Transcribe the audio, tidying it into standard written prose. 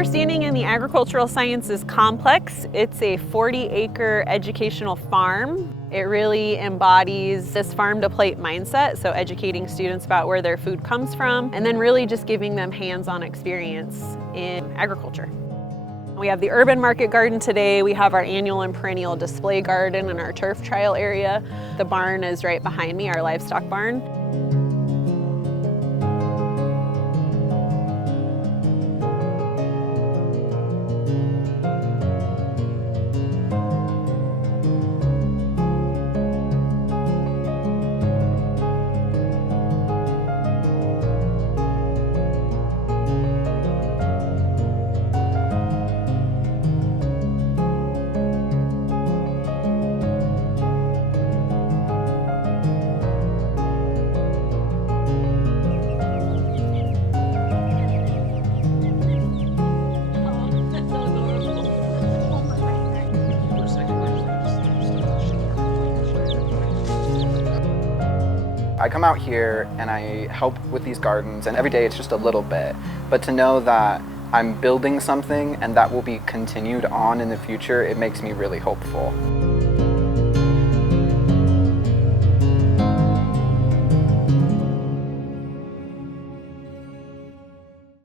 We're standing in the Agricultural Sciences Complex. It's a 40-acre educational farm. It really embodies this farm-to-plate mindset, so educating students about where their food comes from, and then really just giving them hands-on experience in agriculture. We have the urban market garden today. We have our annual and perennial display garden and our turf trial area. The barn is right behind me, our livestock barn. I come out here and I help with these gardens, and every day it's just a little bit. But to know that I'm building something and that will be continued on in the future, it makes me really hopeful.